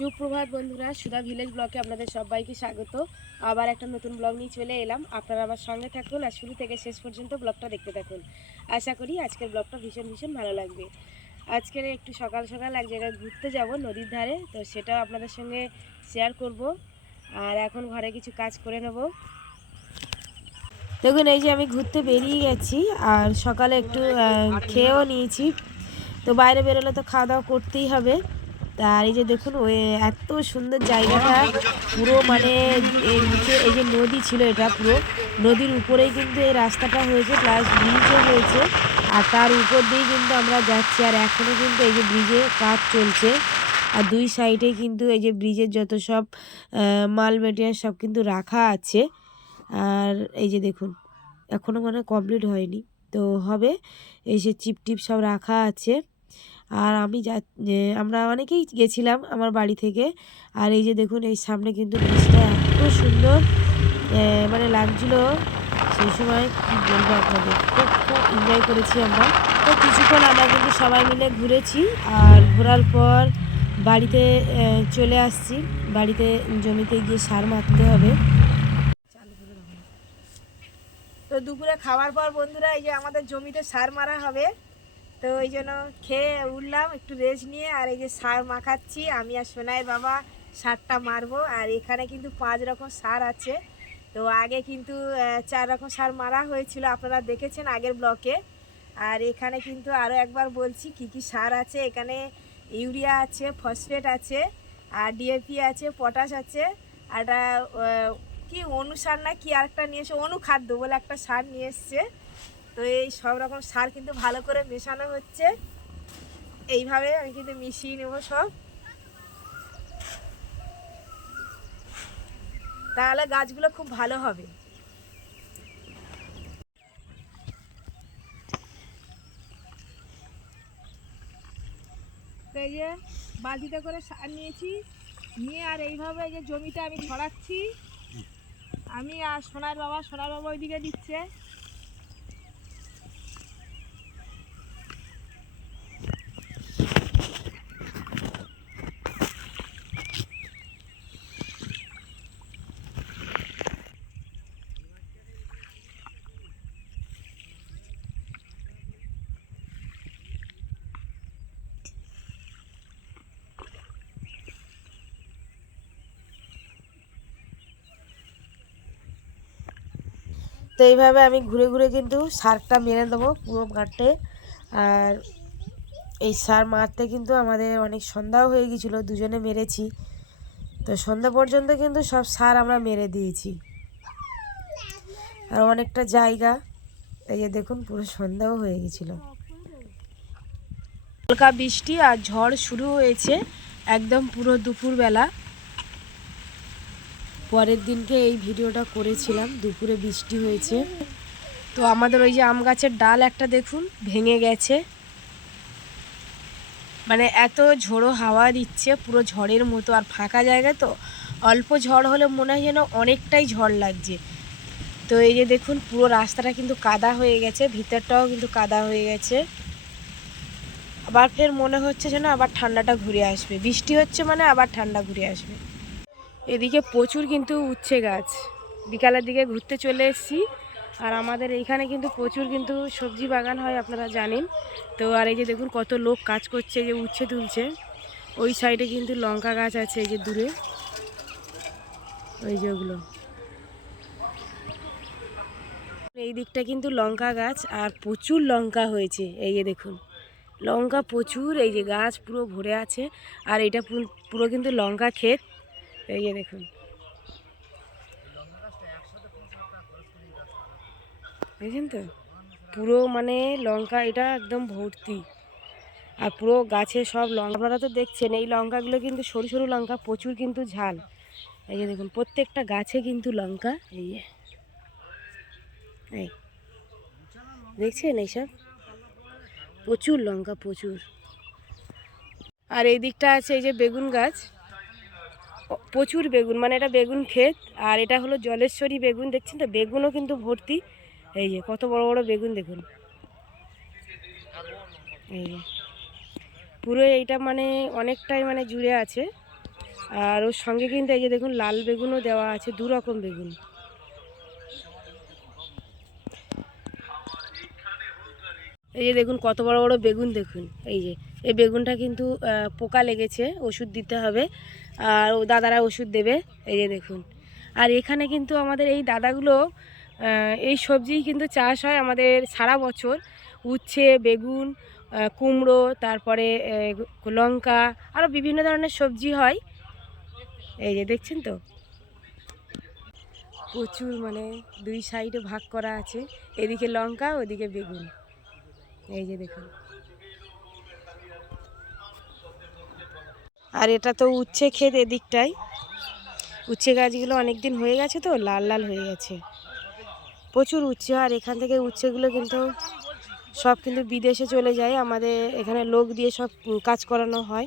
সুপ্রভাত বন্ধুরা, সুধা ভিলেজ ব্লকে আপনাদের সবাইকে স্বাগত। আবার একটা নতুন ব্লগ নিয়ে চলে এলাম। আপনারা আমার সঙ্গে থাকুন আর শুরু থেকে শেষ পর্যন্ত ব্লগটা দেখতে থাকুন। আশা করি আজকের ব্লগটা ভীষণ ভীষণ ভালো লাগবে। আজকের একটু সকাল সকাল এক জায়গায় ঘুরতে যাব নদীর ধারে, তো সেটাও আপনাদের সঙ্গে শেয়ার করব। আর এখন ঘরে কিছু কাজ করে নেব। দেখুন, এই যে আমি ঘুরতে বেরিয়ে গেছি আর সকালে একটু খেয়েও নিয়েছি। তো বাইরে বেরোলে তো খাওয়া দাওয়া করতেই হবে। আর এই যে দেখুন, ওই এত সুন্দর জায়গাটা, পুরো মানে এর নিচে, এই যে নদী ছিল এটা পুরো, নদীর উপরেই কিন্তু এই রাস্তাটা হয়েছে প্লাস ব্রিজও হয়েছে, আর তার উপর দিয়েই কিন্তু আমরা যাচ্ছি, আর এখনও কিন্তু এই যে ব্রিজে কাজ চলছে, আর দুই সাইডে কিন্তু এই যে ব্রিজের যত সব মাল মেটেরিয়াল সব কিন্তু রাখা আছে, আর এই যে দেখুন এখনও মানে কমপ্লিট হয়নি, তো হবে, এই যে চিপ টিপ সব রাখা আছে আর আমি যা আমরা অনেকেই গেছিলাম আমার বাড়ি থেকে। আর এই যে দেখুন, এই সামনে কিন্তু ব্রিজটা এত সুন্দর মানে লাগছিল সেই সময়, কি বলব আপনাদের, খুব খুব এনজয় করেছি আমরা। তো কিছুক্ষণ আমরা কিন্তু সবাই মিলে ঘুরেছি আর ঘোরার পর বাড়িতে চলে আসছি। বাড়িতে জমিতে গিয়ে সার মারতে হবে। তো দুপুরে খাওয়ার পর বন্ধুরা, এই যে আমাদের জমিতে সার মারা হবে। তো ওই জন্য খেয়ে উঠলাম, একটু রেস্ট নিয়ে, আর এই যে সার মাখাচ্ছি, আমি আর সোনাইয়ের বাবা সারটা মারবো, আর এখানে কিন্তু পাঁচ রকম সার আছে। তো আগে কিন্তু চার রকম সার মারা হয়েছিল, আপনারা দেখেছেন আগের ব্লকে। আর এখানে কিন্তু আরও একবার বলছি, কি কি সার আছে, এখানে ইউরিয়া আছে, ফসফেট আছে, আর ডিএপি আছে, পটাশ আছে, আর কি অনুসার না, কি আরেকটা নিয়ে এসে অনুখাদ্য বলে একটা সার নিয়ে এসছে। তো এই সব রকম সার কিন্তু ভালো করে মেশানো হচ্ছে। এইভাবে আমি কিন্তু মিশিয়ে নেব সব। তাহলে গাছগুলো খুব ভালো হবে। এই যে বালতিতে করে সার নিয়েছি। নিয়ে আর এইভাবে যে জমিটা আমি ছড়াচ্ছি। আমি আর সোনার বাবা সোনার বাবা ওইদিকে দিচ্ছে। তো এইভাবে আমি ঘুরে ঘুরে কিন্তু সারটা মেরে দেবো পুরো মাঠে। আর এই সার মারতে কিন্তু আমাদের অনেক সন্ধ্যাও হয়ে গেছিল দুজনে মেরেছি। তো সন্ধ্যা পর্যন্ত কিন্তু সব সার আমরা মেরে দিয়েছি। আর অনেকটা জায়গা, এই যে দেখুন পুরো সন্ধ্যাও হয়ে গেছিল হালকা বৃষ্টি আর ঝড় শুরু হয়েছে একদম পুরো দুপুরবেলা। পরের দিনকে এই ভিডিওটা করেছিলাম, দুপুরে বৃষ্টি হয়েছে। তো আমাদের ওই যে আম গাছের ডাল একটা দেখুন, ভেঙে গেছে। মানে এত ঝোড়ো হাওয়া দিচ্ছে পুরো ঝড়ের মতো, আর ফাঁকা জায়গা তো। অল্প ঝড় হলে মনে হয় যেন অনেকটাই ঝড় লাগছে। তো এই যে দেখুন, পুরো রাস্তাটা কিন্তু কাদা হয়ে গেছে, ভিতরটাও কিন্তু কাদা হয়ে গেছে। আবার ফের মনে হচ্ছে যেন আবার ঠান্ডাটা ঘুরে আসবে। বৃষ্টি হচ্ছে মানে আবার ঠান্ডা ঘুরে আসবে। এদিকে প্রচুর কিন্তু উচ্ছে গাছ। বিকালের দিকে ঘুরতে চলে এসেছি। আর আমাদের এইখানে কিন্তু প্রচুর কিন্তু সবজি বাগান হয় আপনারা জানেন। তো আর এই যে দেখুন কত লোক কাজ করছে যে উচ্ছে তুলছে। ওই সাইডে কিন্তু লঙ্কা গাছ আছে এই যে দূরে। ওই যে ওগুলো। এই দিকটা কিন্তু লঙ্কা গাছ আর প্রচুর লঙ্কা হয়েছে, এই যে দেখুন। লঙ্কা প্রচুর, এই যে গাছ পুরো ভরে আছে। আর এটা পুরো- পুরো কিন্তু লঙ্কা ক্ষেত। এই যে দেখুন। দেখছেন তো? পুরো মানে লঙ্কা, এটা একদম ভর্তি। আর পুরো গাছে সব লঙ্কা। আপনারা তো দেখছেন, এই লঙ্কাগুলো কিন্তু সরু সরু লঙ্কা, প্রচুর কিন্তু ঝাল। এই যে দেখুন, প্রত্যেকটা গাছে কিন্তু লঙ্কা, এই এই। দেখছেন এইসব? প্রচুর লঙ্কা, প্রচুর। আর এই দিকটা আছে এই যে বেগুন গাছ। প্রচুর বেগুন মানে এটা বেগুন ক্ষেত, আর এটা হলো জলেশ্বরী বেগুন, দেখছেন তো? বেগুনও কিন্তু ভর্তি। এই যে, কত বড় বড় বেগুন দেখুন। এই যে, পুরো এইটা মানে অনেকটাই মানে জুড়ে আছে। আর ওর সঙ্গে কিন্তু এই যে দেখুন, লাল বেগুনও দেওয়া আছে, দু রকম বেগুন। এই যে দেখুন, কত বড় বড় বেগুন দেখুন। এই যে, এই বেগুনটা কিন্তু পোকা লেগেছে, ওষুধ দিতে হবে। আর ও দাদারা ওষুধ দেবে, এই যে দেখুন। আর এখানে কিন্তু আমাদের এই দাদাগুলো এই সবজি কিন্তু চাষ হয় আমাদের সারা বছর। উচ্ছে, বেগুন কুমড়ো, তারপরে লঙ্কা আরও বিভিন্ন ধরনের সবজি হয়। এই যে দেখছেন তো? প্রচুর মানে দুই সাইডে ভাগ করা আছে, এদিকে লঙ্কা, ওদিকে বেগুন। এই যে দেখুন। আর এটা তো উচ্ছে ক্ষেত এদিকটাই উচ্ছে গাছগুলো অনেক দিন হয়ে গেছে তো, লাল লাল হয়ে গেছে। প্রচুর উচ্ছে, আর এখান থেকে উচ্ছেগুলো কিন্তু সব কিন্তু বিদেশে চলে যায়। আমাদের এখানে লোক দিয়ে সব কাজ করানো হয়,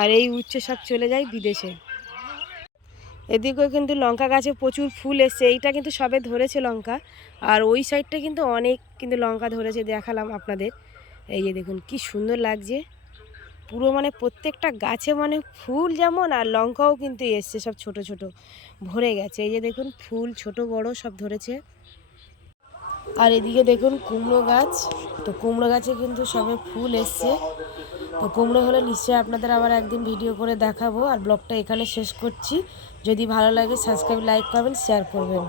আর এই উচ্ছে সব চলে যায় বিদেশে। এদিকেও কিন্তু লঙ্কা গাছে প্রচুর ফুল এসছে। এইটা কিন্তু সবে ধরেছে লঙ্কা, আর ওই সাইডটা কিন্তু অনেক কিন্তু লঙ্কা ধরেছে, দেখালাম আপনাদের। এই যে দেখুন, কি সুন্দর লাগছে। পুরো মানে প্রত্যেকটা গাছে মানে ফুল যেমন আর লঙ্কাও কিন্তু এসছে, সব ছোট ছোট, ভরে গেছে। এই যে দেখুন, ফুল ছোট বড় সব ধরেছে। আর এদিকে দেখুন, কুমড়ো গাছ। তো কুমড়ো গাছে কিন্তু সবে ফুল এসছে। তো কুমড়ো হলে নিশ্চয়ই আপনাদের আবার একদিন ভিডিও করে দেখাবো। আর ব্লগটা এখানে শেষ করছি। যদি ভালো লাগে, সাবস্ক্রাইব, লাইক করবেন শেয়ার করবেন।